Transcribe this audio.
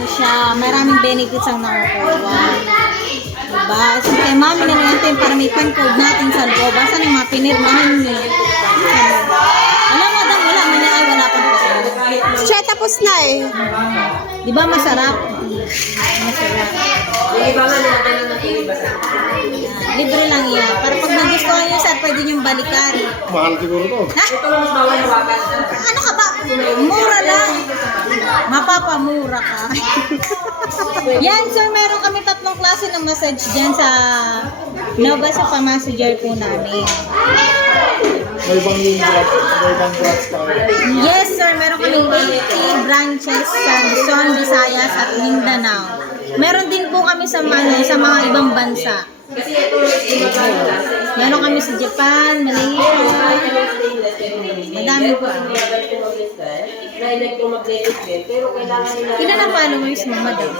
ano siya, maraming benefits ang nakukuha. Diba? So, kay mami na natin para may pan-code natin sa loob. Basta yung mga pinirmahan niyo. Wala, madam, wala. Ay, wala pang po. Siya tapos na eh. Di ba masarap? Masarap. Libre lang yan. Para pag nagustuhan nyo, sir, pwede nyo balikan. Mahal siguro to. Ha? Ano ka ba? Mura lang. Mapapamura ka. Yan, sir, meron kami 3 klase ng massage dyan sa Nova sa pa-massager po namin. May ibang branch tayo. Yes, sir. Meron kami 80 branches sa Luzon, Visayas at Mindanao. Meron din po kami sa mga ibang bansa. Meron kami sa Japan, Malaysia. Madami po. Ilan ang followers mo, madam?